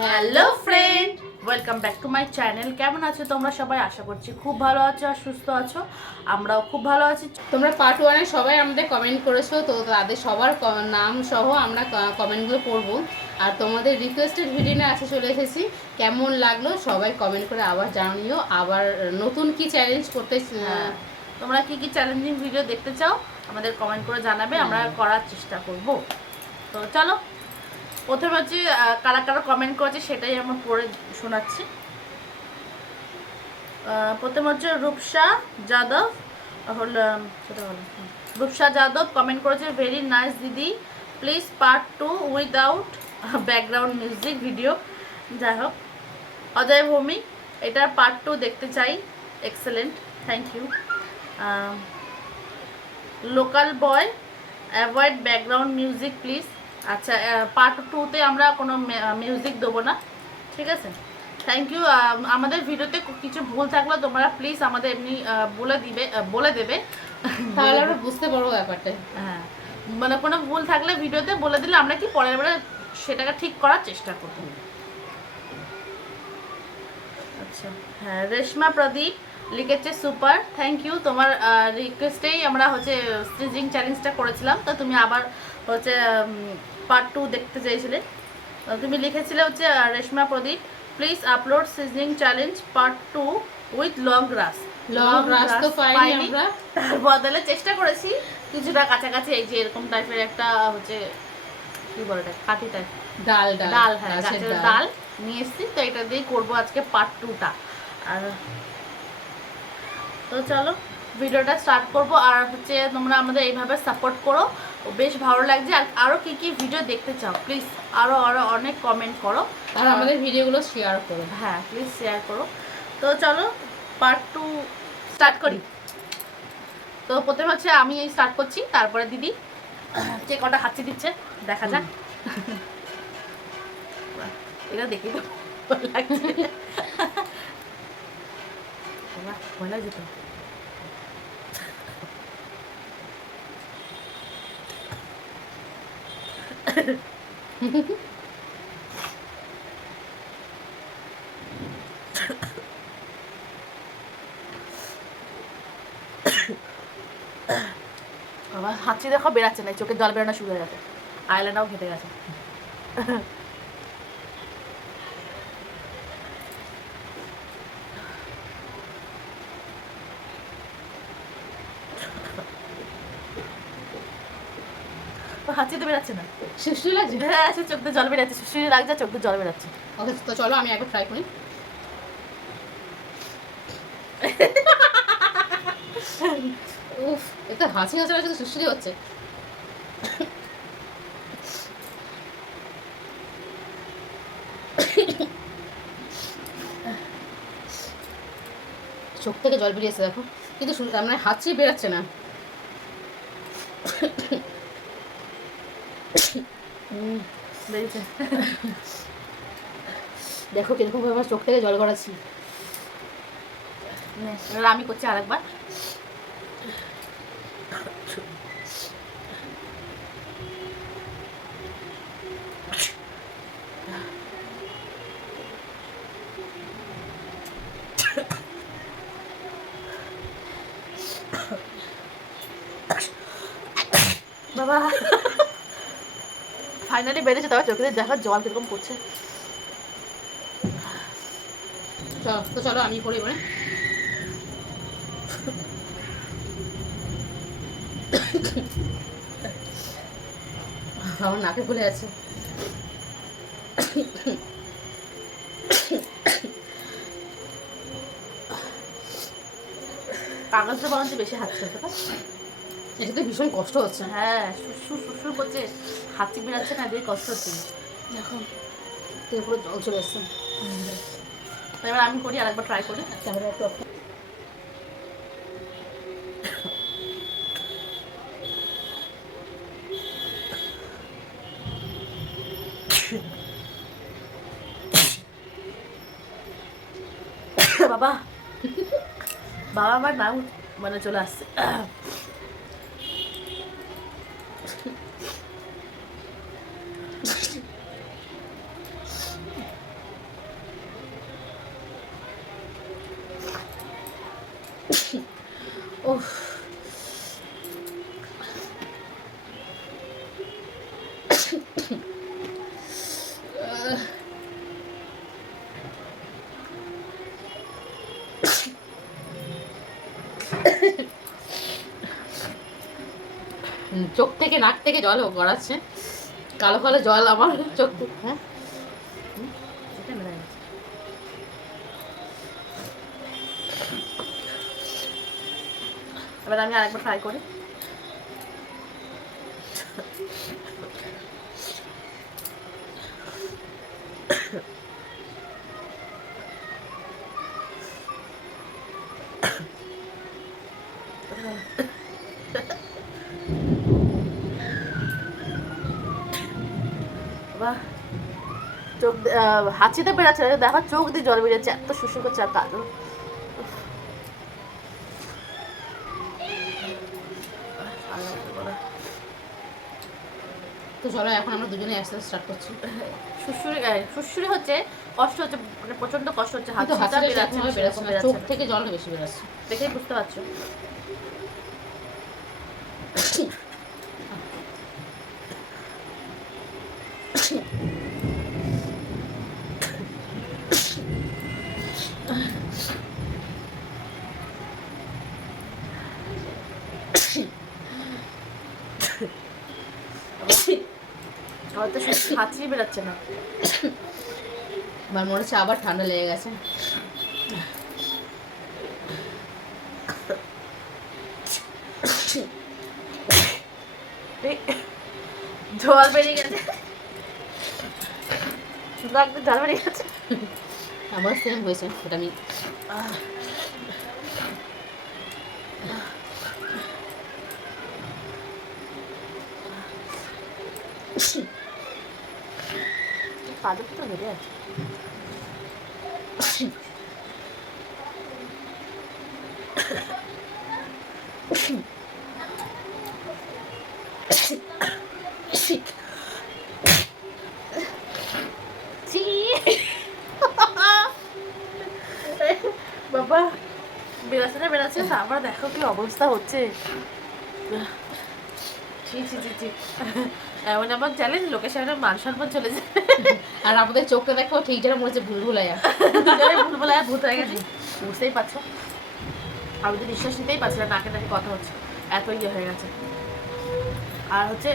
Hello friend, welcome back to my channel. কেমন আছো তোমরা সবাই? আশা করছি খুব ভালো আছো আর সুস্থ আছো। আমরাও খুব ভালো আছি। তোমরা পার্ট ওয়ানে সবাই আমাদের কমেন্ট করেছো, তো তাদের সবার নাম সহ আমরা কমেন্টগুলো পড়বো। আর তোমাদের রিকোয়েস্টেড ভিডিও নিয়ে আসে চলে এসেছি। কেমন লাগলো সবাই কমেন্ট করে আবার জানিও। আবার নতুন কি চ্যালেঞ্জ করতে তোমরা কি কি চ্যালেঞ্জিং ভিডিও দেখতে চাও আমাদের কমেন্ট করে জানাবে, আমরা করার চেষ্টা করব। তো চলো, প্রথমে হচ্ছে কারা কারা কমেন্ট করেছে সেটাই আমরা পড়ে শোনাচ্ছি। প্রথমে হচ্ছে রূপসা যাদব রূপসা যাদব কমেন্ট করেছে, ভেরি নাইস দিদি, please part 2 without background music video. যাই হোক, অজয় ভৌমিক, এটার পার্ট 2 দেখতে চাই, excellent, thank you. Local boy, avoid background music please. আচ্ছা, পার্ট 2-তে আমরা কোনো মিউজিক দেবো না, ঠিক আছে, থ্যাংক ইউ। আমাদের ভিডিওতে কিছু ভুল থাকলে তোমরা প্লিজ আমাদের এমনি বলে দেবে, তাহলে আমরা বুঝতে পারবো ব্যাপারটা। হ্যাঁ, মানে কোনো ভুল থাকলে ভিডিওতে বলে দিলে আমরা কি পরের বারে সেটাকে ঠিক করার চেষ্টা করব। আচ্ছা, হ্যাঁ, রেশমা প্রদীপ লিখেছে সুপার, থ্যাংক ইউ। তোমার রিকোয়েস্টেই আমরা হচ্ছে স্টিচিং চ্যালেঞ্জটা করেছিলাম, তো তুমি আবার হচ্ছে পার্ট 2 দেখতে চেয়েছিলে। তুমি লিখেছিলে হচ্ছে Reshma Pradeep, please upload seasoning challenge part 2 with long grass. Long grass তো পাইনি আমরা, তার বদলে চেষ্টা করেছি কিছুটা কাছাকাছি, এই যে এরকম টাইপের একটা হচ্ছে কি বলে এটা, কাঠি টাইপ ডাল ডাল, হ্যাঁ, গাছের ডাল নিয়ে এসেছি, তো এটা দিয়েই করবো আজকে পার্ট 2টা। আর তো চলো ভিডিওটা স্টার্ট করব। আর হচ্ছে তোমরা আমাদের এইভাবে সাপোর্ট করো, বেশ ভালো লাগছে। আর আরও কী কী ভিডিও দেখতে চাও প্লিজ আরও অনেক কমেন্ট করো, আর আমাদের ভিডিওগুলো শেয়ার করো। হ্যাঁ, প্লিজ শেয়ার করো। তো চলো পার্ট 2 স্টার্ট করি। তো প্রথমে হচ্ছে আমি এই স্টার্ট করছি, তারপরে দিদি যে কটা হাঁচি দিচ্ছে দেখা যাক। এটা দেখি তো ভয় লাগছে, ভয় লাগছে তো। বাবা, হাঁচি দেখো বেরাচ্ছে না, চোখের জল বেরোনো শুরু হয়ে গেছে, আইল্যান্ডাও ঘেটে গেছে। হাঁচি তো বেরাচ্ছে না, সুশ্রী লাগছে। হ্যাঁ, সে চোখ দিয়ে জল বেরাচ্ছে, সুশ্রী লাগছে, চোখ দিয়ে জল বেরাচ্ছে। ওকে, তো চলো আমি একবার ট্রাই করি। উফ, এটা হাসি হাসি শুধু সুশ্রী হচ্ছে। চোখ থেকে জল বেরিয়েছে দেখো, কিন্তু মানে হাঁচি বেরাচ্ছে না। বেরিয়েছে, দেখো কিরকম ভাবে আমার চোখ থেকে জল গড়াচ্ছি। এবার আমি করছি আরেকবার। বাবা, ফাইনালি বেরিয়েছে, তবে চোখে দেখা জল কিরকম পড়ছে। তো চলো আমি করি এবারে। আমার নাকে ফুলে আছে। কাগজটা বরঞ্চ বেশি হাঁচছে, এটাতে ভীষণ কষ্ট হচ্ছে। হ্যাঁ, শুশুর করছে, হাঁচি বেরাচ্ছে না, দিয়ে কষ্ট হচ্ছে। দেখো তো পুরো জল চলে এসছে। এবার আমি করি, আরেকবার ট্রাই করি। ক্যামেরা একটু বাবা, বাবা আমার নাম মানে চলে আসছে। উফ, চোখ থেকে নাক থেকে জল গড়াচ্ছে, কালো কালো জল আমার চোখ থেকে। হ্যাঁ, এবার আমি আরেকবার ট্রাই করি। বাহ, চোখ হাঁচিতে বেড়াচ্ছে, দেখো চোখ দিয়ে জল বেরিয়েছে, এত শুশু করছে আর কাজল। তো চলো এখন আমরা দুজনে একসাথে স্টার্ট করছি। শুশুরি হচ্ছে, কষ্ট হচ্ছে, মানে প্রচন্ড কষ্ট হচ্ছে, কিন্তু হাঁচিটা হাসিটা বেরাচ্ছে, সেরকমভাবে বেরোচ্ছে না, চোখ থেকে জলটা বেশি বেরোচ্ছে। দেখেই বুঝতে পারছো। আমার তো হাঁচি বেরাচ্ছে না। আমার মনে হচ্ছে আবার ঠান্ডা লেগে গেছে। জল বেরিয়ে গেছে, একদম জল বেরিয়ে গেছে। আমার সেম হয়েছে, সেটা আমি পাদক তো বেড়ে আছে। বাবা, বেড়াচ্ছে না বেড়াচ্ছে, আমার দেখো কি অবস্থা হচ্ছে। ছি ছি ছি ছি, এমন আমার চ্যালেঞ্জ, লোকের সামনে মান সম্মান চলে যায়। আর আমাদের চোখটা দেখো ঠিক যেন মনে হচ্ছে ভুলভুলাইয়া। ভুলভুলাইয়া ভূত হয়ে গেছে, বুঝতেই পারছো। আমি তো নিঃশ্বাস নিতেই পারছি না, নাকে নাকে কথা হচ্ছে, এত ইয়ে হয়ে গেছে। আর হচ্ছে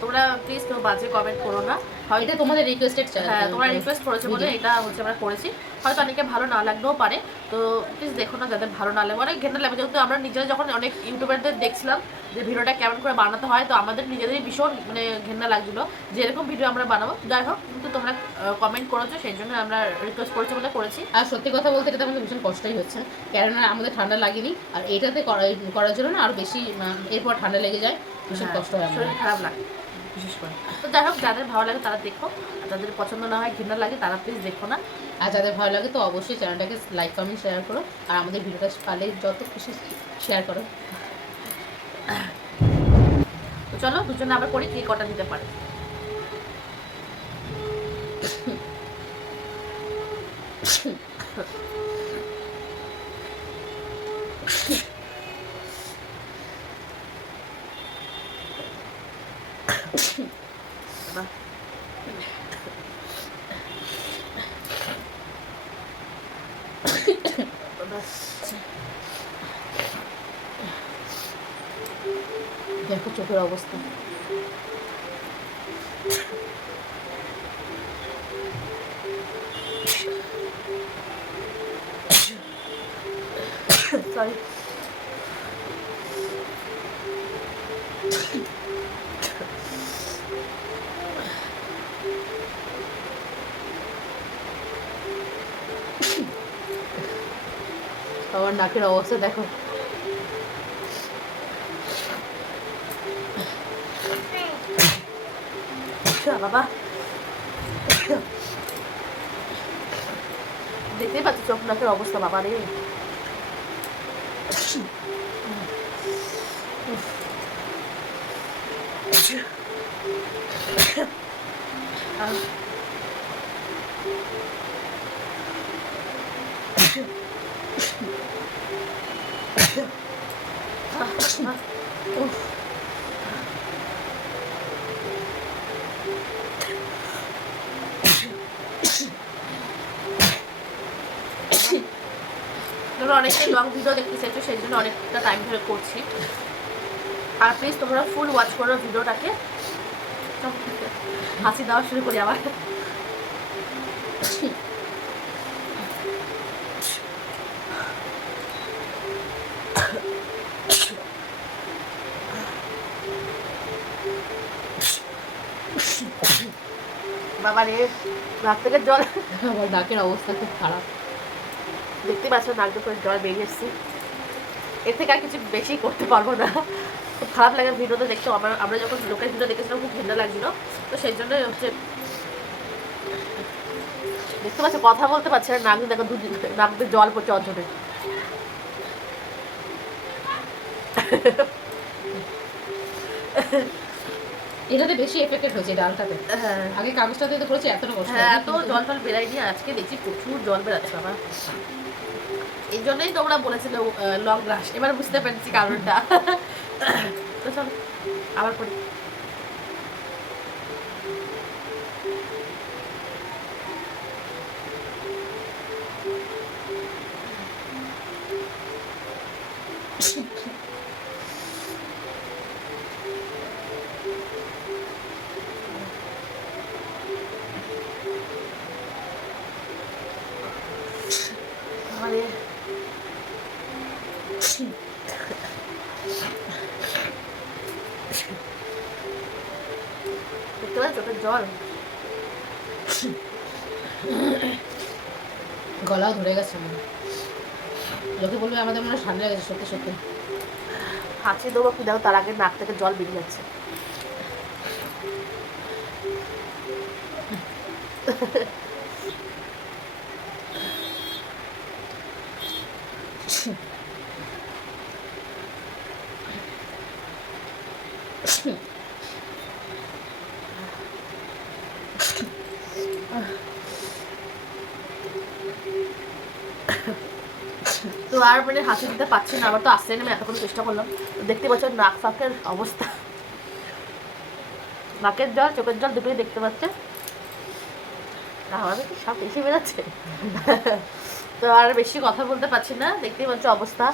তোমরা প্লিজ কেউ বাজে কমেন্ট করো না, এটা তোমাদের রিকোয়েস্টেড চ্যানেল। হ্যাঁ, তোমরা রিকোয়েস্ট করেছো বলে এটা হচ্ছে আমরা করেছি। হয়তো অনেকে ভালো না লাগলেও পারে, তো প্লিজ দেখো না, যাদের ভালো না লাগে, অনেক ঘেন্না লাগবে। যেহেতু আমরা নিজেরা যখন অনেক ইউটিউবারদের দেখছিলাম যে ভিডিওটা কেমন করে বানাতে হয়, তো আমাদের নিজেদেরই ভীষণ মানে ঘেন্না লাগছিলো যে এরকম ভিডিও আমরা বানাবো। যাই হোক, কিন্তু তোমরা কমেন্ট করেছো, সেই জন্য আমরা রিকোয়েস্ট করেছি বলে করেছি। আর সত্যি কথা বলতে এটা আমাদের ভীষণ কষ্টই হচ্ছে, কেননা আমাদের ঠান্ডা লাগেনি, আর এটাতে করার জন্য না আরও বেশি এরপর ঠান্ডা লেগে যায়, ভীষণ কষ্ট হয়, শরীর খারাপ লাগে বিশেষ করে। তো যাই হোক, যাদের ভালো লাগে তারা দেখো, আর যাদের পছন্দ না হয়, ঘৃণা লাগে, তারা প্লিজ দেখো না। আর যাদের ভালো লাগে তো অবশ্যই চ্যানেলটাকে লাইক কমেন্ট শেয়ার করো, আর আমাদের ভিডিওটা পারলে যত খুশি শেয়ার করো। তো চলো দুজনে আবার করি, কে কটা দিতে পারে। দেখো চোখের অবস্থা। সরি, আমার নাকের অবস্থা দেখো। বাবা, দেখতেই পাচ্ছি চোখ নাকের অবস্থা, বাবা রে। উফ, তোমরা অনেকটাই লং ভিডিও দেখতে চাইছো, সেই জন্য অনেকটা টাইম ধরে করছি। আর প্লিজ তোমরা ফুল ওয়াচ করো ভিডিওটাকে। হাসি দেওয়া শুরু করি আবার। বাবা রে, নাক থেকে জল, আমার নাকের অবস্থা খুব খারাপ। দেখতে পাচ্ছ নাক দিয়ে করে জল বেরিয়ে এসছে। এর থেকে আর কিছু বেশি করতে পারবো না। খুব খারাপ লাগে ভিডিওতে দেখতে। আমরা যখন লোকের ভিডিও দেখেছিলাম খুব ঘেন্না লাগছিল, তো সেই জন্যই হচ্ছে দেখতে পাচ্ছ কথা বলতে পারছি না, নাক দিয়ে দেখো নাক দিয়ে জল পড়ছে অঞ্চলে। এটাতে বেশি এফেক্টেড হয়েছে ডালটাতে। হ্যাঁ আগে কাগজটাতে তো করেছে এতটা কষ্ট হ্যাঁ, হয়নি, এত কিন্তু- জল টল বেরায়নি, আজকে দেখছি প্রচুর জল বেরাচ্ছে আমার। এই জন্যই তোমরা বলেছিলে লং ব্রাশ, এবার বুঝতে পেরেছি কারণটা। তো চলো আবার পড়ি। মানে দেখতে পাচ্ছ চোখের জল। গলাও ধরে গেছে আমার। লোকে বলবে আমাদের মনে হয় ঠান্ডা লেগেছে, সত্যি সত্যি। হাঁচি দেবো কি দেখো, তার আগে নাক থেকে জল বেরিয়ে যাচ্ছে। তো আর মানে হাসি দিতে পারছি না, আমার তো আসছে না, আমি এতক্ষণ চেষ্টা করলাম। দেখতে পাচ্ছ নাক ফাঁকের অবস্থা, নাকের জল চোখের জল দুটোই দেখতে পাচ্ছে। আমাদের কি সব এসে বেরোচ্ছে। তো আর বেশি কথা বলতে পারছি না, দেখতেই পাচ্ছ অবস্থা,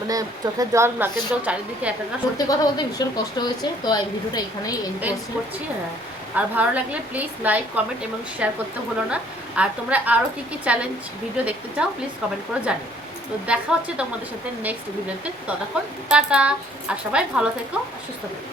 মানে চোখের জল নাকের জল চারিদিকে একাকার সত্যি কথা বলতে ভীষণ কষ্ট হয়েছে। তো এই ভিডিওটা এখানেই এন্ড করছি। করছি। হ্যাঁ, আর ভালো লাগলে প্লিজ লাইক কমেন্ট এবং শেয়ার করতে ভুলো না। আর তোমরা আরও কী কী চ্যালেঞ্জ ভিডিও দেখতে চাও প্লিজ কমেন্ট করে জানিও। তো দেখা হচ্ছে তোমাদের সাথে নেক্সট ভিডিওতে, ততক্ষণ টাটা। আর সবাই ভালো থেকো আর সুস্থ থেকো।